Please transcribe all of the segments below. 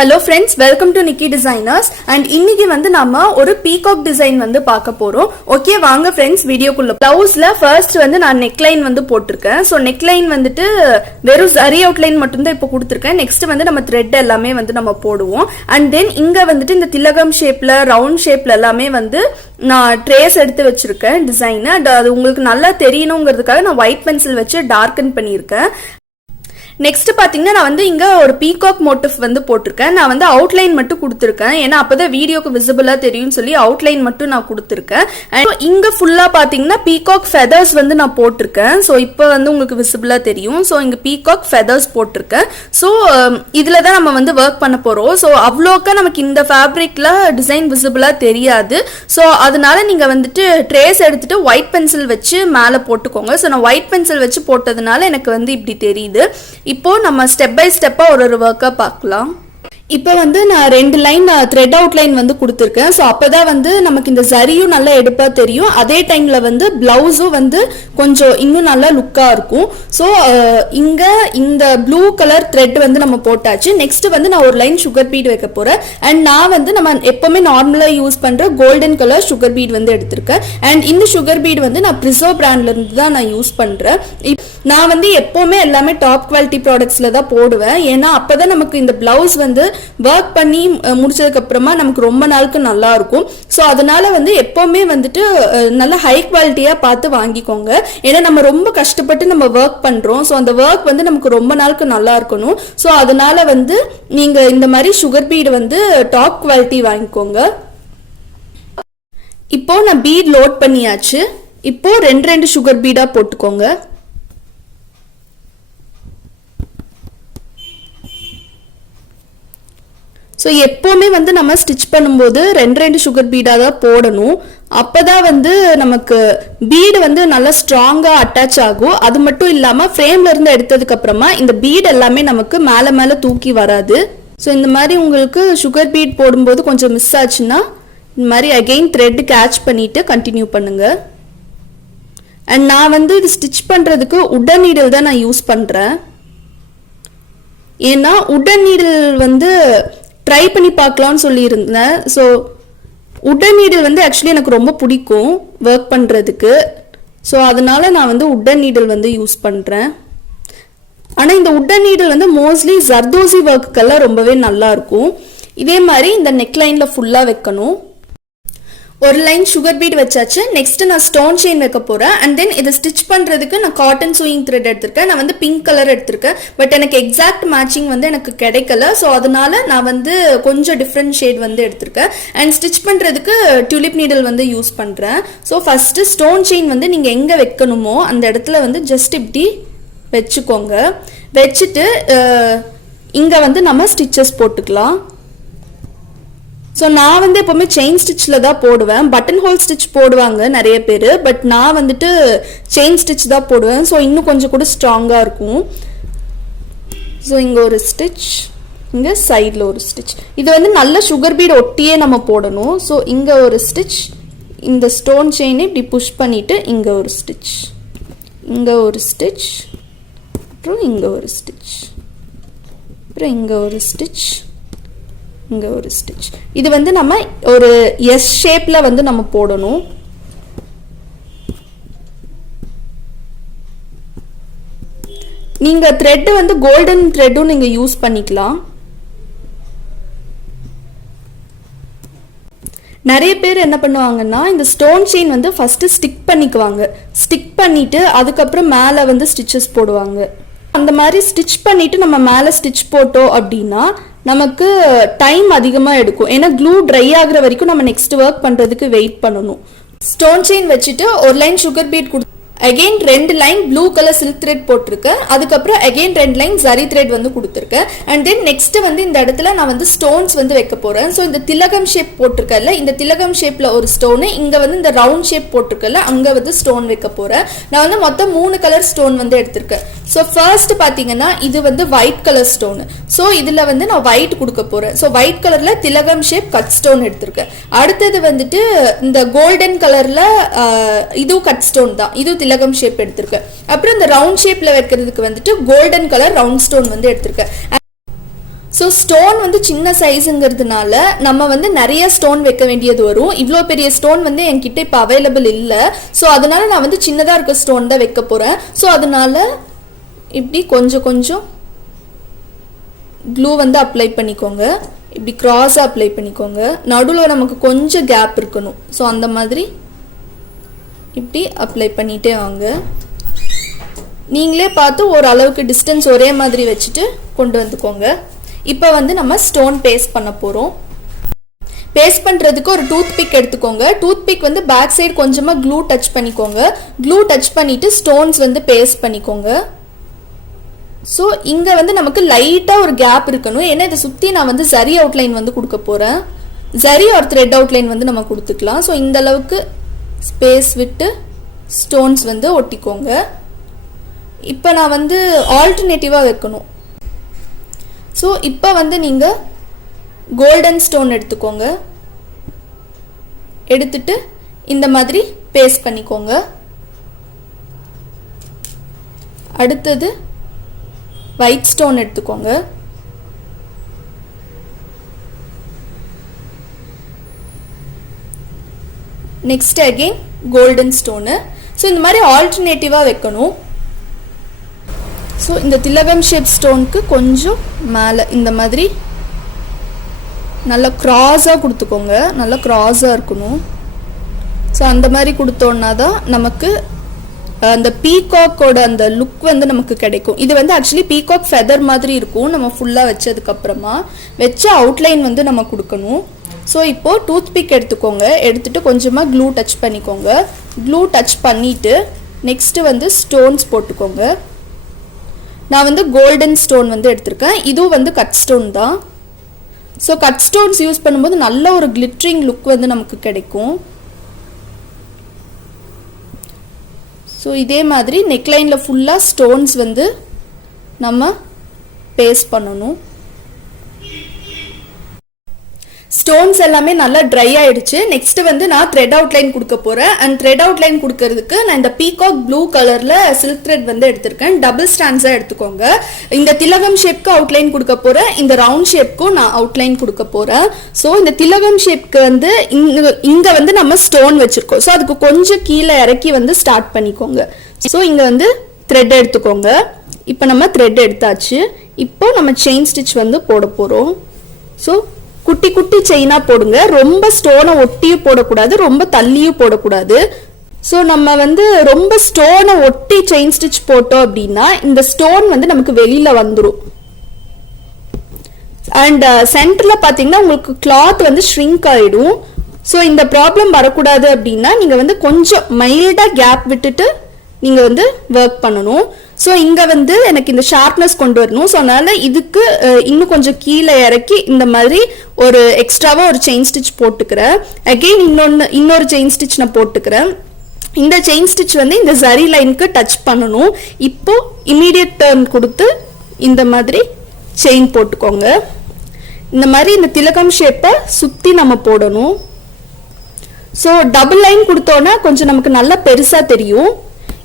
Hello friends, welcome to nikidesigners and இன்னைக்கு வந்து நாம ஒரு peacock design வந்து பார்க்க போறோம். ஓகே வாங்க friends வீடியோக்குள்ள. ப்ளவுஸ்ல ஃபர்ஸ்ட் வந்து நான் neckline வந்து போட்டுருக்கேன். சோ neckline வந்துட்டு வெறும் zari outline மட்டும் தான் இப்போ கொடுத்திருக்கேன். நெக்ஸ்ட் வந்து நம்ம thread எல்லாமே வந்து நம்ம போடுவோம். And then இங்க வந்துட்டு இந்த திலகம் ஷேப்ல ரவுண்ட் ஷேப்ல எல்லாமே வந்து நான் ட்ரேஸ் எடுத்து வச்சிருக்கேன் டிசைன். அது உங்களுக்கு நல்லா தெரியணும்ங்கிறதுக்காக நான் ஒயிட் பென்சில் வச்சு டார்க்கன் பண்ணியிருக்கேன். நெக்ஸ்ட் பாத்தீங்கன்னா நான் வந்து இங்க ஒரு பீகாக் மோட்டிவ் வந்து போட்டிருக்கேன். நான் வந்து அவுட்லைன் மட்டும் கொடுத்துருக்கேன், ஏன்னா அப்பதான் வீடியோக்கு விசிபிளா தெரியும் சொல்லி அவுட்லைன் மட்டும் நான் கொடுத்துருக்கேன். இங்க ஃபுல்லா பாத்தீங்கன்னா பீகாக் ஃபெதர்ஸ் வந்து நான் போட்டிருக்கேன். ஸோ இப்போ வந்து உங்களுக்கு விசிபிளா தெரியும். ஸோ இங்க பீகாக் ஃபெதர்ஸ் போட்டிருக்கேன். ஸோ இதுலதான் நம்ம வந்து ஒர்க் பண்ண போறோம். ஸோ அவ்வளோக்கா நமக்கு இந்த ஃபேப்ரிக்ல டிசைன் விசிபிளா தெரியாது. ஸோ அதனால நீங்க வந்துட்டு ட்ரேஸ் எடுத்துட்டு ஒயிட் பென்சில் வச்சு மேலே போட்டுக்கோங்க. ஸோ நான் ஒயிட் பென்சில் வச்சு போட்டதுனால எனக்கு வந்து இப்படி தெரியுது. இப்போ நம்ம ஸ்டெப் பை ஸ்டெப்பா ஒரு ஒர்க்கா பார்க்கலாம். இப்போ வந்து நான் 2 லைன் த்ரெட் அவுட்லைன் வந்து கொடுத்துருக்கேன். ஸோ அப்போதான் வந்து நமக்கு இந்த ஜரியும் நல்லா எடுப்பா தெரியும். அதே டைம்ல வந்து பிளவுஸும் வந்து கொஞ்சம் இன்னும் நல்லா லுக்கா இருக்கும். ஸோ இங்க இந்த ப்ளூ கலர் த்ரெட் வந்து நம்ம போட்டாச்சு. நெக்ஸ்ட் வந்து நான் ஒரு லைன் சுகர் பீட் வைக்க போறேன். அண்ட் நான் வந்து நம்ம எப்பவுமே நார்மலா யூஸ் பண்ற கோல்டன் கலர் சுகர் பீட் வந்து எடுத்திருக்கேன். அண்ட் இந்த சுகர் பீட் வந்து நான் பிரிசோ பிராண்ட்ல இருந்து தான் நான் யூஸ் பண்றேன். நான் வந்து எப்பவுமே எல்லாமே டாப் குவாலிட்டி ப்ராடக்ட்ஸ்ல தான் போடுவேன். ஏன்னா அப்பதான் நமக்கு இந்த பிளவுஸ் வந்து ஒர்க் பண்ணி முடிச்சதுக்கு அப்புறமா நமக்கு ரொம்ப நாளுக்கு நல்லா இருக்கும். ஸோ அதனால வந்து எப்பவுமே வந்துட்டு நல்ல ஹை குவாலிட்டியா பார்த்து வாங்கிக்கோங்க. ஏன்னா நம்ம ரொம்ப கஷ்டப்பட்டு நம்ம ஒர்க் பண்றோம். ஸோ அந்த ஒர்க் வந்து நமக்கு ரொம்ப நாளுக்கு நல்லா இருக்கணும். ஸோ அதனால வந்து நீங்க இந்த மாதிரி சுகர் பீட் வந்து டாப் குவாலிட்டி வாங்கிக்கோங்க. இப்போ நான் பீட் லோட் பண்ணியாச்சு. இப்போ 2 சுகர் பீடா போட்டுக்கோங்க. ஸோ எப்போவுமே வந்து நம்ம ஸ்டிச் பண்ணும்போது 2 சுகர் பீடாக தான் போடணும். அப்போதான் வந்து நமக்கு பீடு வந்து நல்லா ஸ்ட்ராங்காக அட்டாச் ஆகும். அது மட்டும் இல்லாமல் ஃப்ரேம்ல இருந்து எடுத்ததுக்கு அப்புறமா இந்த பீட் எல்லாமே நமக்கு மேலே மேலே தூக்கி வராது. ஸோ இந்த மாதிரி உங்களுக்கு சுகர் பீட் போடும்போது கொஞ்சம் மிஸ் ஆச்சுன்னா இந்த மாதிரி அகெயின் த்ரெட் கேட்ச் பண்ணிட்டு கண்டினியூ பண்ணுங்க. அண்ட் நான் வந்து இது ஸ்டிச் பண்ணுறதுக்கு உடன் நீடில் தான் நான் யூஸ் பண்ணுறேன். ஏன்னா உடன் நீடில் வந்து ட்ரை பண்ணி பார்க்கலாம்னு சொல்லியிருந்தேன். ஸோ உடன் நீடில் வந்து ஆக்சுவலி எனக்கு ரொம்ப பிடிக்கும் ஒர்க் பண்ணுறதுக்கு. ஸோ அதனால நான் வந்து உடன் நீடில் வந்து யூஸ் பண்ணுறேன். ஆனால் இந்த உடன் நீடில் வந்து மோஸ்ட்லி ஜர்தோசி ஒர்க்குக்கெல்லாம் ரொம்பவே நல்லா இருக்கும். இதே மாதிரி இந்த நெக்லைனில் ஃபுல்லாக வைக்கணும். ஒரு லைன் சுகர் பீட் வச்சாச்சு. நெக்ஸ்ட் நான் ஸ்டோன் செயின் வைக்க போறேன். அண்ட் தென் இதை ஸ்டிச் பண்றதுக்கு நான் காட்டன் சூயிங் த்ரெட் எடுத்திருக்கேன். நான் வந்து பிங்க் கலர் எடுத்திருக்கேன். பட் எனக்கு எக்ஸாக்ட் மேட்சிங் வந்து எனக்கு கிடைக்கல. ஸோ அதனால நான் வந்து கொஞ்சம் டிஃப்ரெண்ட் ஷேட் வந்து எடுத்திருக்கேன். அண்ட் ஸ்டிச் பண்றதுக்கு டியூலிப் நீடில் வந்து யூஸ் பண்றேன். ஸோ ஃபர்ஸ்ட் ஸ்டோன் செயின் வந்து நீங்க எங்க வைக்கணுமோ அந்த இடத்துல வந்து ஜஸ்ட் இப்படி வச்சுக்கோங்க. வச்சுட்டு இங்க வந்து நம்ம ஸ்டிச்சஸ் போட்டுக்கலாம். ஸோ நான் வந்து எப்போவுமே செயின் ஸ்டிச்சில் தான் போடுவேன். பட்டன் ஹோல் ஸ்டிச் போடுவாங்க நிறைய பேர். பட் நான் வந்துட்டு செயின் ஸ்டிச் தான் போடுவேன். ஸோ இன்னும் கொஞ்சம் கூட ஸ்ட்ராங்காக இருக்கும். ஸோ இங்கே ஒரு ஸ்டிச், இங்கே சைடில் ஒரு ஸ்டிச். இது வந்து நல்ல சுகர் பீட் ஒட்டியே நம்ம போடணும். ஸோ இங்கே ஒரு ஸ்டிச், இந்த ஸ்டோன் செயினை இப்படி புஷ் பண்ணிவிட்டு இங்கே ஒரு ஸ்டிச், இங்கே ஒரு ஸ்டிச், அப்புறம் இங்கே ஒரு ஸ்டிச், அப்புறம் இங்கே ஒரு ஸ்டிச், இங்க ஒரு ஸ்டிச். இது வந்து நம்ம ஒரு எஸ் ஷேப்ல வந்து நம்ம போடணும். நீங்க த்ரெட் வந்து கோல்டன் த்ரெட்டும் நீங்க யூஸ் பண்ணிக்கலாம். நிறைய பேர் என்ன பண்ணுவாங்கன்னா இந்த ஸ்டோன் செயின் வந்து ஃபர்ஸ்ட் ஸ்டிக் பண்ணிக்குவாங்க. ஸ்டிக் பண்ணிட்டு அதுக்கப்புறம் மேலே வந்து ஸ்டிச்சஸ் போடுவாங்க. அந்த மாதிரி ஸ்டிச் பண்ணிட்டு நம்ம மேலே ஸ்டிச் போட்டோம் அப்படின்னா நமக்கு டைம் அதிகமாக எடுக்கும். ஏன்னா க்ளூ ட்ரை ஆகுற வரைக்கும் நம்ம நெக்ஸ்ட் ஒர்க் பண்ணுறதுக்கு வெயிட் பண்ணணும். ஸ்டோன் செயின் வச்சுட்டு ஒரு லைன் சுகர் பீட் கொடுத்து again 2 line blue colour silk thread போட்டிருக்கேன். அதுக்கப்புறம் அகெயின் 2 லைன் ஜரி த்ரெட் வந்து கொடுத்துருக்கேன். அண்ட் தென் நெக்ஸ்ட் வந்து இந்த இடத்துல நான் வந்து ஸ்டோன்ஸ் வந்து வைக்க போறேன். ஸோ இந்த திலகம் ஷேப் போட்டிருக்கல, இந்த திலகம் ஷேப்ல ஒரு ஸ்டோனு, இங்க வந்து இந்த ரவுண்ட் ஷேப் போட்டிருக்கல அங்க வந்து ஸ்டோன் வைக்க போறேன். நான் வந்து மொத்தம் 3 கலர் ஸ்டோன் வந்து எடுத்திருக்கேன். ஸோ ஃபர்ஸ்ட் பார்த்தீங்கன்னா இது வந்து ஒயிட் கலர் ஸ்டோனு. ஸோ இதில் வந்து நான் ஒயிட் கொடுக்க போகிறேன். ஸோ ஒயிட் கலரில் திலகம் ஷேப் கட் ஸ்டோன் எடுத்திருக்கேன். அடுத்தது வந்துட்டு இந்த கோல்டன் கலரில் இதுவும் கட் ஸ்டோன் தான், இதுவும் திலகம் ஷேப் எடுத்திருக்கேன். அப்புறம் இந்த ரவுண்ட் ஷேப்பில் வைக்கிறதுக்கு வந்துட்டு கோல்டன் கலர் ரவுண்ட் ஸ்டோன் வந்து எடுத்திருக்கேன். ஸோ ஸ்டோன் வந்து சின்ன சைஸுங்கிறதுனால நம்ம வந்து நிறைய ஸ்டோன் வைக்க வேண்டியது வரும். இவ்வளோ பெரிய ஸ்டோன் வந்து என்கிட்ட இப்போ அவைலபிள் இல்லை. ஸோ அதனால நான் வந்து சின்னதாக இருக்க ஸ்டோன் தான் வைக்க போகிறேன். ஸோ அதனால இப்படி கொஞ்சம் கொஞ்சம் க்ளூ வந்து அப்ளை பண்ணிக்கோங்க. இப்படி க்ராஸாக அப்ளை பண்ணிக்கோங்க. நடுவில் நமக்கு கொஞ்சம் கேப் இருக்கணும். ஸோ அந்த மாதிரி இப்படி அப்ளை பண்ணிகிட்டே வாங்க. நீங்களே பார்த்து ஒரு அளவுக்கு டிஸ்டன்ஸ் ஒரே மாதிரி வச்சுட்டு கொண்டு வந்துக்கோங்க. இப்போ வந்து நம்ம ஸ்டோன் பேஸ்ட் பண்ண போகிறோம். பேஸ்ட் பண்ணுறதுக்கு ஒரு டூத் பிக் எடுத்துக்கோங்க. டூத் பிக் வந்து பேக் சைடு கொஞ்சமாக க்ளூ டச் பண்ணிக்கோங்க. க்ளூ டச் பண்ணிவிட்டு ஸ்டோன்ஸ் வந்து பேஸ்ட் பண்ணிக்கோங்க. ஸோ இங்கே வந்து நமக்கு லைட்டாக ஒரு கேப் இருக்கணும். ஏன்னா இதை சுற்றி நான் வந்து ஜரி அவுட்லைன் வந்து கொடுக்க போகிறேன். ஜரி ஒரு த்ரெட் அவுட்லைன் வந்து நம்ம கொடுத்துக்கலாம். ஸோ இந்த அளவுக்கு ஸ்பேஸ் விட்டு ஸ்டோன்ஸ் வந்து ஒட்டிக்கோங்க. இப்போ நான் வந்து ஆல்டர்னேட்டிவாக வைக்கணும். ஸோ இப்போ வந்து நீங்கள் கோல்டன் ஸ்டோன் எடுத்துக்கோங்க. எடுத்துட்டு இந்த மாதிரி பேஸ்ட் பண்ணிக்கோங்க. அடுத்தது ஒயிட் ஸ்டோன் எடுத்துக்கோங்க. Next again golden stone. So இந்த மாதிரி ஆல்டர்னேட்டிவாக வைக்கணும். ஸோ இந்த திலகம் ஷேப் ஸ்டோனுக்கு கொஞ்சம் மேலே இந்த மாதிரி நல்லா க்ராஸாக கொடுத்துக்கோங்க. நல்லா க்ராஸாக இருக்கணும். ஸோ அந்த மாதிரி கொடுத்தோன்னா தான் நமக்கு அந்த பீகாக்கோட அந்த லுக் வந்து நமக்கு கிடைக்கும். இது வந்து ஆக்சுவலி பீகாக் ஃபெதர் மாதிரி இருக்கும். நம்ம ஃபுல்லாக வச்சதுக்கப்புறமா வச்ச அவுட்லைன் வந்து நம்ம கொடுக்கணும். ஸோ இப்போது டூத் பிக் எடுத்துக்கோங்க. எடுத்துகிட்டு கொஞ்சமாக க்ளூ டச் பண்ணிக்கோங்க. க்ளூ டச் பண்ணிவிட்டு நெக்ஸ்ட்டு வந்து ஸ்டோன்ஸ் போட்டுக்கோங்க. நான் வந்து கோல்டன் ஸ்டோன் வந்து எடுத்திருக்கேன். இதுவும் வந்து கட் ஸ்டோன் தான். ஸோ கட் ஸ்டோன்ஸ் யூஸ் பண்ணும்போது நல்ல ஒரு கிளிட்டரிங் லுக் வந்து நமக்கு கிடைக்கும். ஸோ இதே மாதிரி நெக்லைனில் ஃபுல்லாக ஸ்டோன்ஸ் வந்து நம்ம பேஸ்ட் பண்ணணும். ஸ்டோன்ஸ் எல்லாமே நல்லா ட்ரை ஆயிடுச்சு. நெக்ஸ்ட் வந்து நான் த்ரெட் அவுட்லைன் கொடுக்க போகிறேன். அண்ட் த்ரெட் அவுட்லைன் கொடுக்கறதுக்கு நான் இந்த பீகாக் ப்ளூ கலரில் சில்க் த்ரெட் வந்து எடுத்திருக்கேன். டபுள் ஸ்டாண்ட்ஸாக எடுத்துக்கோங்க. இந்த திலகம் ஷேப்க்கு அவுட்லைன் கொடுக்க போகிறேன். இந்த ரவுண்ட் ஷேப்க்கும் நான் அவுட்லைன் கொடுக்க போகிறேன். ஸோ இந்த திலகம் ஷேப்க்கு வந்து இங்கே வந்து நம்ம ஸ்டோன் வச்சுருக்கோம். ஸோ அதுக்கு கொஞ்சம் கீழே இறக்கி வந்து ஸ்டார்ட் பண்ணிக்கோங்க. ஸோ இங்கே வந்து த்ரெட் எடுத்துக்கோங்க. இப்போ நம்ம த்ரெட் எடுத்தாச்சு. இப்போ நம்ம செயின் ஸ்டிச் வந்து போட போகிறோம். ஸோ குட்டி குட்டி செயினா போடுங்க. ரொம்ப ஸ்டோனை ஒட்டியும் போடக்கூடாது, ரொம்ப தள்ளியும் போடக்கூடாது. ஸோ நம்ம வந்து ரொம்ப ஸ்டோனை ஒட்டி செயின் ஸ்டிச் போட்டோம் அப்படின்னா இந்த ஸ்டோன் வந்து நமக்கு வெளியில வந்துடும். அண்ட் சென்டர்ல பார்த்தீங்கன்னா உங்களுக்கு கிளாத் வந்து ஷ்ரிங்க் ஆயிடும். ஸோ இந்த ப்ராப்ளம் வரக்கூடாது அப்படின்னா நீங்க வந்து கொஞ்சம் மைல்டா கேப் விட்டுட்டு நீங்க வந்து ஒர்க் பண்ணணும். ஸோ இங்கே வந்து எனக்கு இந்த ஷார்ப்னஸ் கொண்டு வரணும். ஸோ அதனால இதுக்கு இன்னும் கொஞ்சம் கீழே இறக்கி இந்த மாதிரி ஒரு எக்ஸ்ட்ராவாக ஒரு செயின் ஸ்டிச் போட்டுக்கிறேன். அகெயின் இன்னொரு செயின் ஸ்டிச் நான் போட்டுக்கிறேன். இந்த செயின் ஸ்டிச் வந்து இந்த ஜரி லைனுக்கு டச் பண்ணணும். இப்போ இமீடியட் டர்ன் கொடுத்து இந்த மாதிரி செயின் போட்டுக்கோங்க. இந்த மாதிரி இந்த திலகம் ஷேப்பை சுற்றி நம்ம போடணும். ஸோ டபுள் லைன் கொடுத்தோன்னா கொஞ்சம் நமக்கு நல்லா பெருசாக தெரியும்.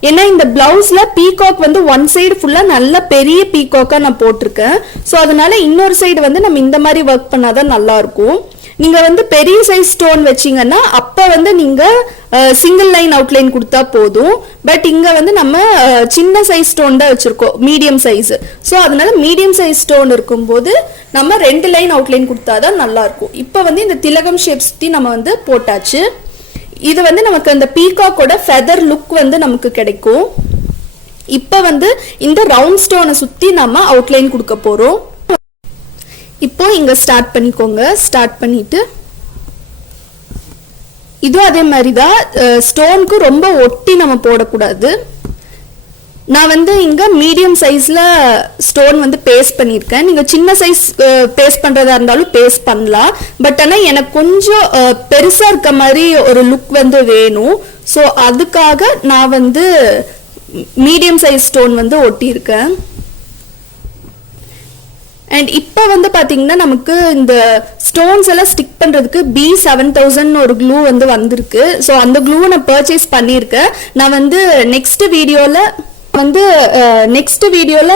ஏன்னா இந்த பிளவுஸ்ல பீகாக் வந்து ஒன் சைடு ஃபுல்லா நல்ல பெரிய பீகாக்கா நான் போட்டிருக்கேன். ஸோ அதனால இன்னொரு சைடு வந்து நம்ம இந்த மாதிரி ஒர்க் பண்ணாதான் நல்லா இருக்கும். நீங்க வந்து பெரிய சைஸ் ஸ்டோன் வச்சீங்கன்னா அப்ப வந்து நீங்க சிங்கிள் லைன் அவுட்லைன் கொடுத்தா போதும். பட் இங்க வந்து நம்ம சின்ன சைஸ் ஸ்டோன் தான் வச்சிருக்கோம், மீடியம் சைஸ். ஸோ அதனால மீடியம் சைஸ் ஸ்டோன் இருக்கும்போது நம்ம 2 லைன் அவுட்லைன் கொடுத்தாதான் நல்லா இருக்கும். இப்போ வந்து இந்த திலகம் ஷேப் சுத்தி நம்ம வந்து போட்டாச்சு. இது வந்து நமக்கு அந்த பீகாக்கோட ஃபெதர் லுக் வந்து நமக்கு கிடைக்கும். இப்போ வந்து இந்த ரவுண்ட் ஸ்டோனை சுற்றி நம்ம அவுட்லைன் கொடுக்க போகிறோம். இப்போ இங்கே ஸ்டார்ட் பண்ணிக்கோங்க. ஸ்டார்ட் பண்ணிட்டு இதுவும் அதே மாதிரி தான், ஸ்டோனுக்கு ரொம்ப ஒட்டி நம்ம போடக்கூடாது. நான் வந்து இங்க மீடியம் சைஸ்ல ஸ்டோன் வந்து பேஸ்ட் பண்ணியிருக்கேன். நீங்க சின்ன சைஸ் பேஸ்ட் பண்றதா இருந்தாலும் பேஸ்ட் பண்ணலாம். பட் ஆனா எனக்கு கொஞ்சம் பெருசா இருக்க மாதிரி ஒரு லுக் வந்து வேணும். ஸோ அதுக்காக நான் வந்து மீடியம் சைஸ் ஸ்டோன் வந்து ஒட்டியிருக்கேன். அண்ட் இப்போ வந்து பார்த்தீங்கன்னா நமக்கு இந்த ஸ்டோன்ஸ் எல்லாம் ஸ்டிக் பண்ணுறதுக்கு B7000 ஒரு க்ளூ வந்து வந்திருக்கு. ஸோ அந்த க்ளூவை நான் பர்ச்சேஸ் பண்ணியிருக்கேன். நான் வந்து நெக்ஸ்ட் வீடியோவில்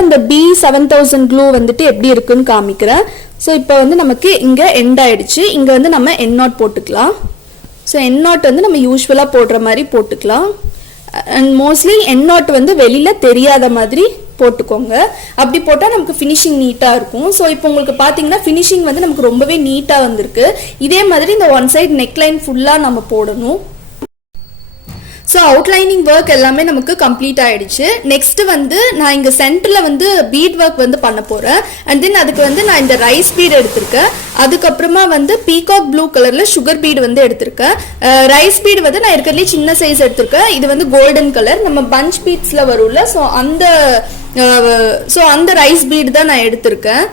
இந்த B7000 க்ளூ வந்துட்டு எப்படி இருக்குன்னு காமிக்கிறேன். ஸோ இப்போ வந்து நமக்கு இங்கே எண்ட் ஆயிடுச்சு. இங்கே வந்து நம்ம எண்ட் நாட் போட்டுக்கலாம். ஸோ எண்ட் நாட் வந்து நம்ம யூஸ்வலாக போடுற மாதிரி போட்டுக்கலாம். அண்ட் மோஸ்ட்லி எண்ட் நாட் வந்து வெளியில் தெரியாத மாதிரி போட்டுக்கோங்க. அப்படி போட்டால் நமக்கு ஃபினிஷிங் நீட்டாக இருக்கும். ஸோ இப்போ உங்களுக்கு பார்த்தீங்கன்னா ஃபினிஷிங் வந்து நமக்கு ரொம்பவே நீட்டாக வந்திருக்கு. இதே மாதிரி இந்த ஒன் சைட் நெக்லைன் ஃபுல்லாக நம்ம போடணும். ஸோ அவுட்லைனிங் ஒர்க் எல்லாமே நமக்கு கம்ப்ளீட் ஆயிடுச்சு. நெக்ஸ்ட் வந்து நான் இங்கே சென்டரில் வந்து பீட் ஒர்க் வந்து பண்ண போகிறேன். அண்ட் தென் அதுக்கு வந்து நான் இந்த ரைஸ் பீட் எடுத்திருக்கேன். அதுக்கப்புறமா வந்து பீகாக் ப்ளூ கலரில் சுகர் பீட் வந்து எடுத்திருக்கேன். ரைஸ் பீட் வந்து நான் இருக்கிறதுலே சின்ன சைஸ் எடுத்திருக்கேன். இது வந்து கோல்டன் கலர் நம்ம பஞ்ச் பீட்ஸில் வரும்ல, ஸோ அந்த ரைஸ் பீட் தான் நான் எடுத்திருக்கேன்.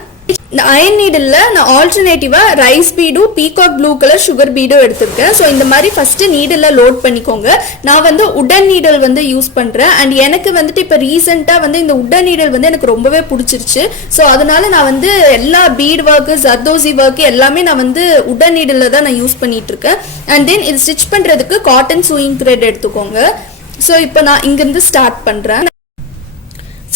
இந்த அயன் நீடில் நான் ஆல்டர்னேட்டிவாக ரைஸ் பீடும் பீகாக் ப்ளூ கலர் சுகர் பீடும் எடுத்திருக்கேன். ஸோ இந்த மாதிரி ஃபஸ்ட்டு நீடில் லோட் பண்ணிக்கோங்க. நான் வந்து உடன் நீடல் வந்து யூஸ் பண்ணுறேன். அண்ட் எனக்கு வந்துட்டு இப்போ ரீசெண்டாக வந்து இந்த உடன் நீடல் வந்து எனக்கு ரொம்பவே பிடிச்சிருச்சு. ஸோ அதனால நான் வந்து எல்லா பீட் ஒர்க்கு ஜர்தோசி ஒர்க்கு எல்லாமே நான் வந்து உடன் நீடலில் தான் நான் யூஸ் பண்ணிட்டு இருக்கேன். அண்ட் தென் இது ஸ்டிச் பண்ணுறதுக்கு காட்டன் சூயிங் த்ரெட் எடுத்துக்கோங்க. ஸோ இப்போ நான் இங்கேருந்து ஸ்டார்ட் பண்ணுறேன்.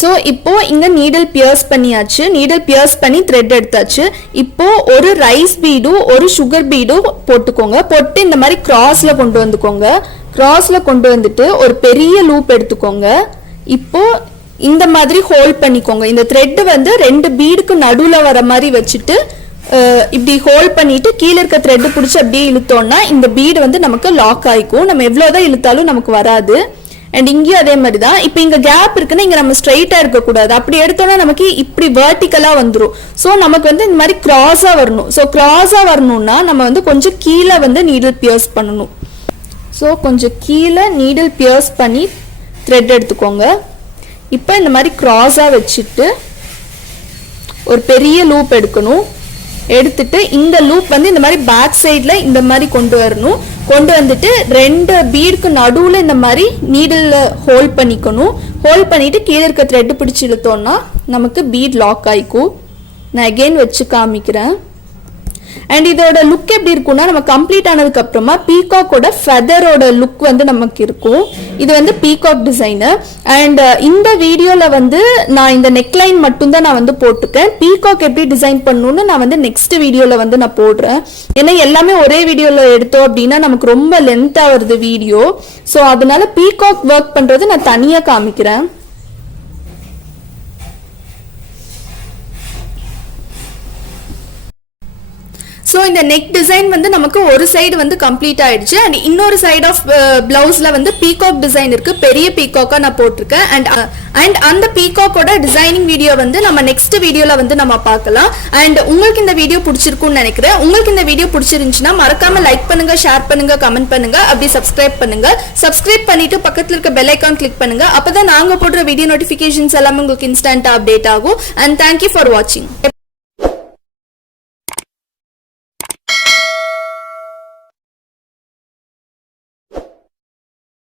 ஸோ இப்போ இங்கே நீடல் பியர்ஸ் பண்ணியாச்சு. நீடல் பியர்ஸ் பண்ணி த்ரெட் எடுத்தாச்சு. இப்போ ஒரு ரைஸ் பீடும் ஒரு சுகர் பீடும் போட்டுக்கோங்க. போட்டு இந்த மாதிரி கிராஸில் கொண்டு வந்துக்கோங்க. கிராஸில் கொண்டு வந்துட்டு ஒரு பெரிய லூப் எடுத்துக்கோங்க. இப்போ இந்த மாதிரி ஹோல்ட் பண்ணிக்கோங்க. இந்த த்ரெட் வந்து ரெண்டு பீடுக்கு நடுவில் வர மாதிரி வச்சுட்டு இப்படி ஹோல்ட் பண்ணிட்டு கீழே இருக்க த்ரெட் பிடிச்சி அப்படியே இழுத்தோம்னா இந்த பீடு வந்து நமக்கு லாக் ஆகிக்கும். நம்ம எவ்வளோதான் இழுத்தாலும் நமக்கு வராது. அண்ட் இங்கேயும் அதே மாதிரி தான். இப்போ இங்கே கேப் இருக்குன்னா இங்கே நம்ம ஸ்ட்ரைட்டாக இருக்கக்கூடாது. அப்படி எடுத்தோம்னா நமக்கு இப்படி வேர்ட்டிக்கலாக வந்துடும். ஸோ நமக்கு வந்து இந்த மாதிரி கிராஸாக வரணும். ஸோ கிராஸாக வரணும்னா நம்ம வந்து கொஞ்சம் கீழே வந்து நீடில் பியர்ஸ் பண்ணணும். ஸோ கொஞ்சம் கீழே நீடில் பியர்ஸ் பண்ணி த்ரெட் எடுத்துக்கோங்க. இப்போ இந்த மாதிரி கிராஸாக வச்சுட்டு ஒரு பெரிய லூப் எடுக்கணும். எடுத்துட்டு இந்த லூப் வந்து இந்த மாதிரி பேக் சைடில் இந்த மாதிரி கொண்டு வரணும். கொண்டு வந்துட்டு ரெண்டு பீடுக்கு நடுவில் இந்த மாதிரி நீடில் ஹோல்ட் பண்ணிக்கணும். ஹோல்ட் பண்ணிட்டு கீழே இருக்க த்ரெட் பிடிச்சி இழுத்தோம்னா நமக்கு பீட் லாக் ஆகிக்கும். நான் அகெயின் வச்சு காமிக்கிறேன். அண்ட் இதோட லுக் எப்படி இருக்கும்னா நம்ம கம்ப்ளீட் ஆனதுக்கு அப்புறமா பீகாக்கோட ஃபெதரோட லுக் வந்து நமக்கு இருக்கும். இது வந்து பீகாக் டிசைனர். அண்ட் இந்த வீடியோல வந்து நான் இந்த நெக்லைன் மட்டும் தான் நான் வந்து போட்டுட்டேன். பீகாக் எப்படி டிசைன் பண்ணணும்னு நான் வந்து நெக்ஸ்ட் வீடியோல வந்து நான் போடுறேன். ஏன்னா எல்லாமே ஒரே வீடியோல எடுத்தோம் அப்படின்னா நமக்கு ரொம்ப லென்த்தா வருது வீடியோ. ஸோ அதனால பீகாக் ஒர்க் பண்றது நான் தனியா காமிக்கிறேன். ஸோ இந்த நெக் டிசைன் வந்து நமக்கு ஒரு சைடு வந்து கம்ப்ளீட் ஆயிடுச்சு. அண்ட் இன்னொரு சைடு ஆஃப் பிளவுஸ்ல வந்து பீகாக் டிசைன் இருக்கு. பெரிய பீகாக்கா நான் போட்டிருக்கேன். அண்ட் அந்த பீகாக்கோட டிசைனிங் வீடியோ வந்து நம்ம நெக்ஸ்ட் வீடியோல வந்து நம்ம பார்க்கலாம். அண்ட் உங்களுக்கு இந்த வீடியோ பிடிச்சிருக்கும்னு நினைக்கிறேன். உங்களுக்கு இந்த வீடியோ பிடிச்சிருந்துச்சுன்னா மறக்காம லைக் பண்ணுங்க, ஷேர் பண்ணுங்க, கமெண்ட் பண்ணுங்க, அப்படி சப்ஸ்கிரைப் பண்ணுங்க. சப்ஸ்கிரைப் பண்ணிட்டு பக்கத்துல இருக்க பெல் ஐகான் கிளிக் பண்ணுங்க. அப்பதான் நாங்க போடுற வீடியோ நோட்டிபிகேஷன்ஸ் எல்லாமே உங்களுக்கு இன்ஸ்டன்டா அப்டேட் ஆகும். அண்ட் தேங்க்யூ ஃபார் வாட்சிங்.